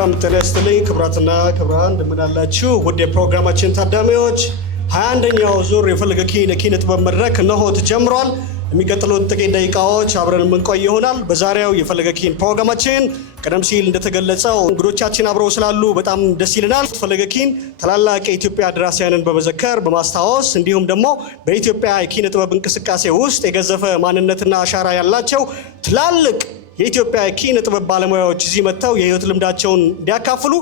ሰላም ጤና ይስጥልኝ ክብራትና ክብራን እንደምን አላችሁ ውድ የፕሮግራማችን ታዳሚዎች 21ኛው ዙር የፈለገ ኪነ ጥበብ መድረክ እነሆ ተጀምሯል። የሚቀጥሉት ጥቂት ደቂቃዎች አብረን የምንቆይ ይሆናል። በዛሬው የፈለገ ኪን ፕሮግራማችን ቀደም ሲል እንደተገለጸው እንግዶቻችን አብረው ስላሉ በጣም ደስ ይለናል። ፈለገ ኪን ታላላቅ የኢትዮጵያ ደራሲያንን በመዘከር በማስታወስ እንዲሁም ደግሞ በኢትዮጵያ የኪነ ጥበብ እንቅስቃሴ ውስጥ የገዘፈ ማንነትና አሻራ ያላቸው ትላልቅ የኢትዮጵያ ኪነ ጥበብ ባለሙያዎች እዚህ መጥተው የህይወት ልምዳቸውን እንዲያካፍሉ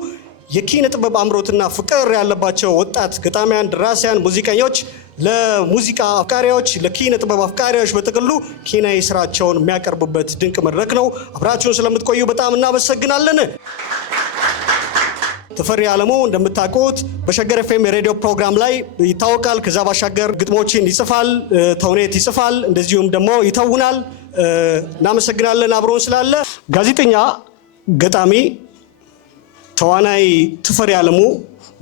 የኪነ ጥበብ አምሮትና ፍቅር ያለባቸው ወጣት ገጣሚያን፣ ደራሲያን፣ ሙዚቀኞች ለሙዚቃ አፍቃሪዎች፣ ለኪነ ጥበብ አፍቃሪዎች በጥቅሉ ኪናዊ ስራቸውን የሚያቀርቡበት ድንቅ መድረክ ነው። አብራችሁን ስለምትቆዩ በጣም እናመሰግናለን። ተፈሪ አለሙ እንደምታውቁት በሸገር ኤፍኤም የሬዲዮ ፕሮግራም ላይ ይታወቃል። ከዛ ባሻገር ግጥሞችን ይጽፋል፣ ተውኔት ይጽፋል፣ እንደዚሁም ደግሞ ይተውናል። እናመሰግናለን አብሮን ስላለ። ጋዜጠኛ፣ ገጣሚ፣ ተዋናይ ተፈሪ አለሙ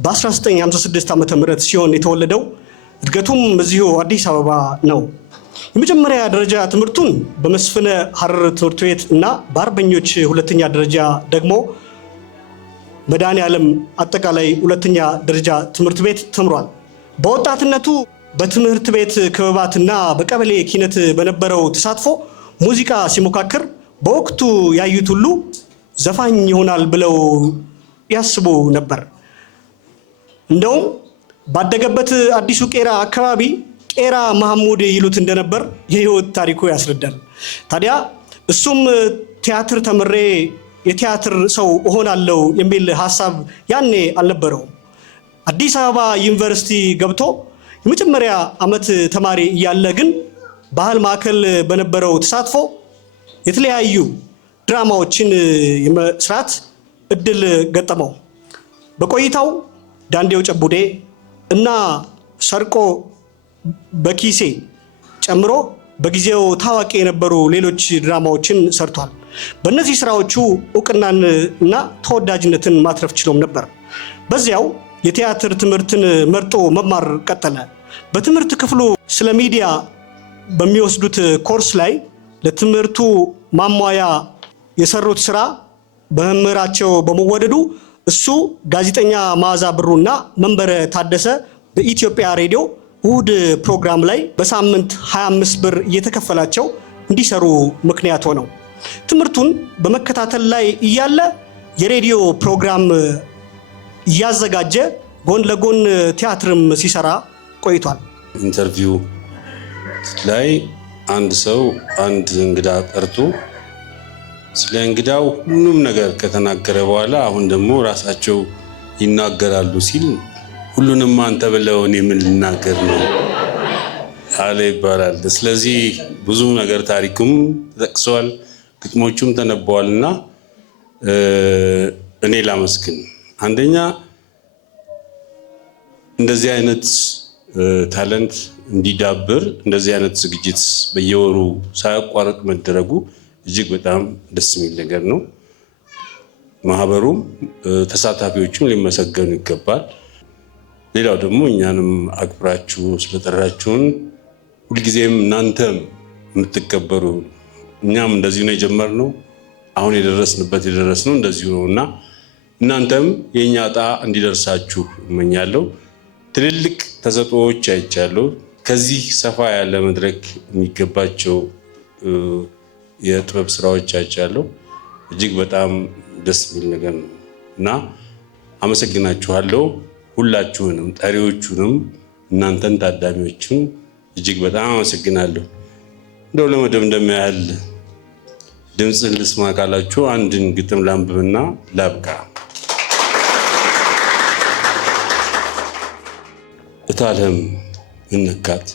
በ1956 ዓ.ም ሲሆን የተወለደው እድገቱም በዚሁ አዲስ አበባ ነው። የመጀመሪያ ደረጃ ትምህርቱን በመስፍነ ሐረር ትምህርት ቤት እና በአርበኞች ሁለተኛ ደረጃ ደግሞ መድኃኔዓለም አጠቃላይ ሁለተኛ ደረጃ ትምህርት ቤት ተምሯል። በወጣትነቱ በትምህርት ቤት ክበባትና በቀበሌ ኪነት በነበረው ተሳትፎ ሙዚቃ ሲሞካክር በወቅቱ ያዩት ሁሉ ዘፋኝ ይሆናል ብለው ያስቡ ነበር። እንደውም ባደገበት አዲሱ ቄራ አካባቢ ቄራ መሐሙድ ይሉት እንደነበር የህይወት ታሪኩ ያስረዳል። ታዲያ እሱም ቲያትር ተምሬ የቲያትር ሰው እሆናለሁ የሚል ሐሳብ ያኔ አልነበረውም። አዲስ አበባ ዩኒቨርሲቲ ገብቶ የመጀመሪያ ዓመት ተማሪ እያለ ግን ባህል ማዕከል በነበረው ተሳትፎ የተለያዩ ድራማዎችን የመስራት እድል ገጠመው። በቆይታው ዳንዴው ጨቡዴ እና ሰርቆ በኪሴ ጨምሮ በጊዜው ታዋቂ የነበሩ ሌሎች ድራማዎችን ሰርቷል። በእነዚህ ስራዎቹ እውቅናን እና ተወዳጅነትን ማትረፍ ችሎም ነበር። በዚያው የቲያትር ትምህርትን መርጦ መማር ቀጠለ። በትምህርት ክፍሉ ስለ ሚዲያ በሚወስዱት ኮርስ ላይ ለትምህርቱ ማሟያ የሰሩት ስራ በመምህራቸው በመወደዱ እሱ ጋዜጠኛ መዓዛ ብሩና መንበረ ታደሰ በኢትዮጵያ ሬዲዮ እሁድ ፕሮግራም ላይ በሳምንት 25 ብር እየተከፈላቸው እንዲሰሩ ምክንያት ሆነው ትምህርቱን በመከታተል ላይ እያለ የሬዲዮ ፕሮግራም እያዘጋጀ ጎን ለጎን ቲያትርም ሲሰራ ቆይቷል። ኢንተርቪው ላይ አንድ ሰው አንድ እንግዳ ጠርቶ ስለ እንግዳው ሁሉም ነገር ከተናገረ በኋላ አሁን ደግሞ ራሳቸው ይናገራሉ ሲል ሁሉንም አንተ ብለው እኔ ምን ልናገር ነው አለ ይባላል። ስለዚህ ብዙ ነገር ታሪኩም ተጠቅሷል፣ ግጥሞቹም ተነበዋልና እኔ ላመስግን። አንደኛ እንደዚህ አይነት ታለንት እንዲዳብር እንደዚህ አይነት ዝግጅት በየወሩ ሳያቋርጥ መደረጉ እጅግ በጣም ደስ የሚል ነገር ነው። ማህበሩም ተሳታፊዎችም ሊመሰገኑ ይገባል። ሌላው ደግሞ እኛንም አክብራችሁ ስለጠራችሁን ሁልጊዜም እናንተም የምትከበሩ እኛም እንደዚሁ ነው የጀመርነው፣ አሁን የደረስነው እንደዚሁ ነው እና እናንተም የእኛ ዕጣ እንዲደርሳችሁ እመኛለሁ። ትልልቅ ተሰጥኦዎች አይቻለሁ። ከዚህ ሰፋ ያለ መድረክ የሚገባቸው የጥበብ ስራዎች አይቻለሁ። እጅግ በጣም ደስ የሚል ነገር ነው እና አመሰግናችኋለሁ። ሁላችሁንም ጠሪዎቹንም እናንተን ታዳሚዎችን እጅግ በጣም አመሰግናለሁ። እንደው ለመደምደም ያህል ድምፅን ልስማ ካላችሁ አንድን ግጥም ላንብብና ላብቃ። እታለም ምንካት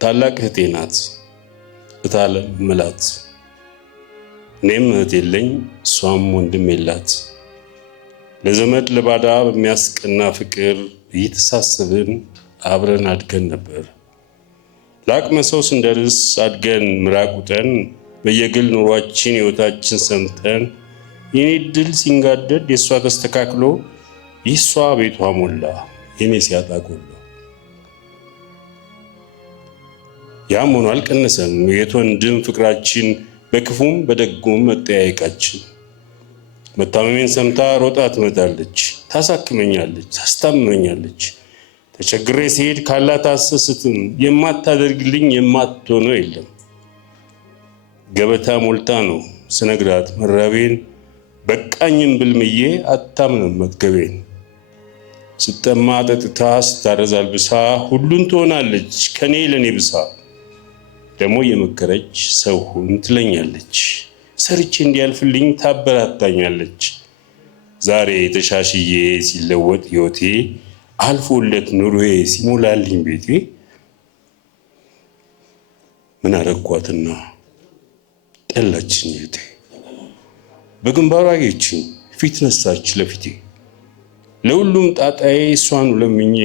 ታላቅ እህቴ ናት እታለም ምላት። እኔም እህት የለኝ እሷም ወንድም የላት። ለዘመድ ለባዳ በሚያስቀና ፍቅር እየተሳሰብን አብረን አድገን ነበር። ለአቅመ ሰው ስንደርስ አድገን ምራቅ ውጠን በየግል ኑሯችን ሕይወታችን ሰምተን የኔ ድል ሲንጋደድ የእሷ ተስተካክሎ የእሷ ቤቷ ሞላ የኔ ሲያጣ ጎሎ። ያም ሆኖ አልቀነሰም የት ወንድም ፍቅራችን በክፉም በደጉም መጠያየቃችን። መታመሜን ሰምታ ሮጣ ትመጣለች፣ ታሳክመኛለች፣ ታስታምመኛለች። ተቸግሬ ሲሄድ ካላት አሰስትም የማታደርግልኝ የማትሆነው የለም። ገበታ ሞልታ ነው ስነግራት መራቤን፣ በቃኝም ብልምዬ አታምንም መጥገቤን። ስጠማ ጠጥታ ስታረዝ አልብሳ ሁሉን ትሆናለች ከኔ ለኔ ብሳ። ደግሞ የመከረች ሰው ሁን ትለኛለች፣ ሰርቼ እንዲያልፍልኝ ታበራታኛለች። ዛሬ ተሻሽዬ ሲለወጥ ሕይወቴ፣ አልፎለት ኑሮዬ ሲሞላልኝ ቤቴ። ምን አረኳትና ጠላችኝ እህቴ፣ በግንባሯ አየችኝ ፊት ነሳች ለፊቴ። ለሁሉም ጣጣዬ እሷኑ ለምኜ፣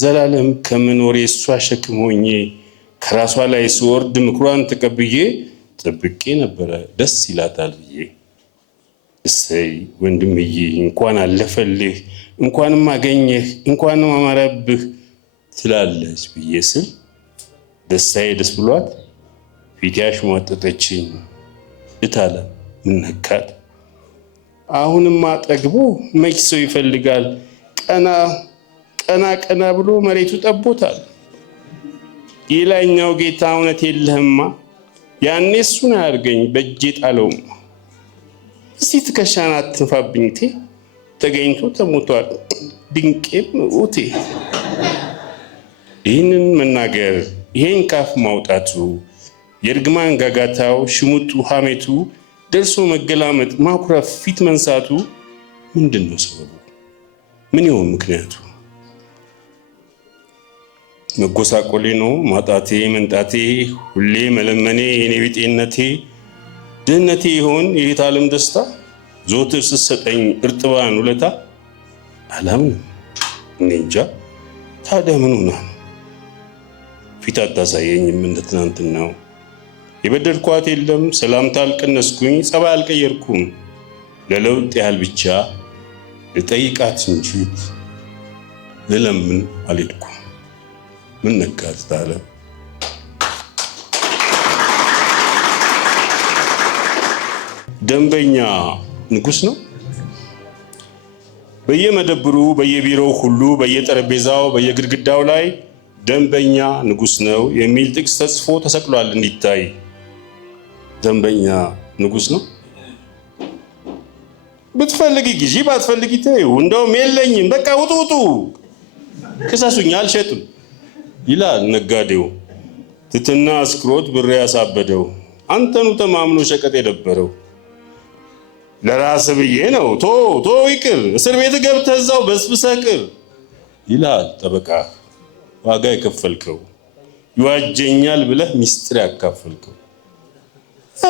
ዘላለም ከመኖሬ እሷ ሸክም ሆኜ፣ ከራሷ ላይ ስወርድ ምክሯን ተቀብዬ፣ ጠብቄ ነበረ ደስ ይላታል ብዬ። እሰይ ወንድምዬ እንኳን አለፈልህ፣ እንኳንም አገኘህ፣ እንኳንም አማረብህ ትላለች ብዬ ስል ደስታዬ ደስ ብሏት ፊቴ አሽሟጠጠችኝ። እታለ ምን ነካት? አሁንም አጠግቦ መች ሰው ይፈልጋል? ቀና ቀና ቀና ብሎ መሬቱ ጠቦታል። የላይኛው ጌታ እውነት የለህማ፣ ያኔ እሱን አያርገኝ በእጄ ጣለውማ። እስቲ ትከሻን አትንፋብኝቴ፣ ተገኝቶ ተሞቷል ድንቄም ኡቴ። ይህንን መናገር ይሄን ካፍ ማውጣቱ፣ የእርግማን ጋጋታው ሽሙጡ ሐሜቱ፣ ደርሶ መገላመጥ ማኩረፍ ፊት መንሳቱ ምንድን ነው ሰበቡ? ምን ይሆን ምክንያቱ? መጎሳቆሌ ነው ማጣቴ መንጣቴ፣ ሁሌ መለመኔ የኔ ቢጤነቴ፣ ድህነቴ ይሆን የህት ዓለም ደስታ፣ ዞትር ስትሰጠኝ እርጥባን ውለታ? አላምንም እኔ እንጃ ታዲያ ምን ሆና ነው? ፊት አታሳየኝም እንደ ትናንትናው፣ የበደልኳት የለም ሰላምታ አልቀነስኩኝ፣ ጸባይ አልቀየርኩም። ለለውጥ ያህል ብቻ ልጠይቃት እንጂ ልለምን አልሄድኩም። ምን ነካት ታለ? ደንበኛ ንጉስ ነው። በየመደብሩ በየቢሮው ሁሉ በየጠረጴዛው በየግድግዳው ላይ ደንበኛ ንጉስ ነው የሚል ጥቅስ ተጽፎ ተሰቅሏል እንዲታይ። ደንበኛ ንጉስ ነው። ብትፈልጊ ግዢ፣ ባትፈልጊ ተይው፣ እንደውም የለኝም በቃ ውጡ ውጡ፣ ክሰሱኝ አልሸጥም ይላል ነጋዴው። ትትና አስክሮት ብር ያሳበደው፣ አንተኑ ተማምኖ ሸቀጥ የደበረው። ለራስ ብዬ ነው ቶ ይቅር፣ እስር ቤት ገብተህ እዛው በስብሰህ ቅር ይላል ጠበቃ። ዋጋ የከፈልከው ይዋጀኛል ብለህ ሚስጥር ያካፈልከው፣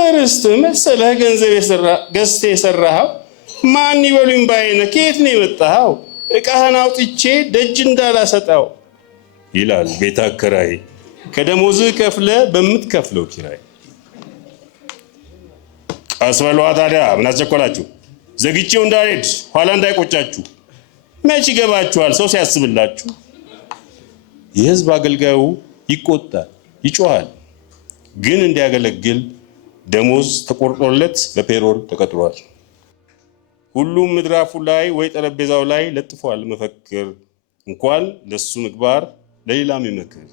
እርስት መሰለህ ገንዘብ ገዝተህ የሰራኸው፣ ማን ይበሉኝ ባይነ ከየት ነው የመጣኸው፣ ዕቃህን አውጥቼ ደጅ እንዳላሰጣው ይላል ቤት አከራይ ከደሞዝህ ከፍለ በምትከፍለው ኪራይ። ቀስ በሏ ታዲያ ምን አስቸኮላችሁ? ዘግቼው እንዳልሄድ ኋላ እንዳይቆጫችሁ። መች ይገባችኋል ሰው ሲያስብላችሁ። የህዝብ አገልጋዩ ይቆጣል ይጮሃል፣ ግን እንዲያገለግል ደሞዝ ተቆርጦለት በፔሮል ተቀጥሯል። ሁሉም ምድራፉ ላይ ወይ ጠረጴዛው ላይ ለጥፏል መፈክር፣ እንኳን ለሱ ምግባር ለሌላም ይመክር።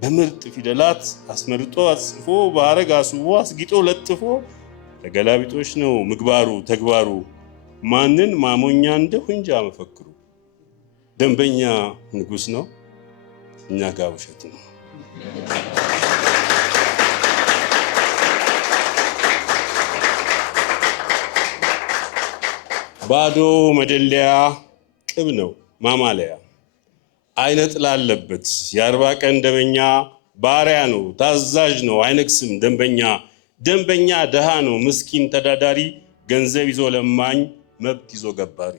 በምርጥ ፊደላት አስመርጦ አጽፎ በሐረግ አስቦ አስጊጦ ለጥፎ፣ ተገላቢጦሽ ነው ምግባሩ ተግባሩ፣ ማንን ማሞኛ እንደሁ እንጃ መፈክሩ። ደንበኛ ንጉስ ነው፣ እኛ ጋር ውሸት ነው። ባዶ መደለያ ቅብ ነው ማማለያ፣ አይነ ጥላ አለበት የ40 ቀን ደመኛ። ባሪያ ነው ታዛዥ ነው አይነክስም ደንበኛ። ደንበኛ ደሃ ነው ምስኪን ተዳዳሪ፣ ገንዘብ ይዞ ለማኝ መብት ይዞ ገባሪ።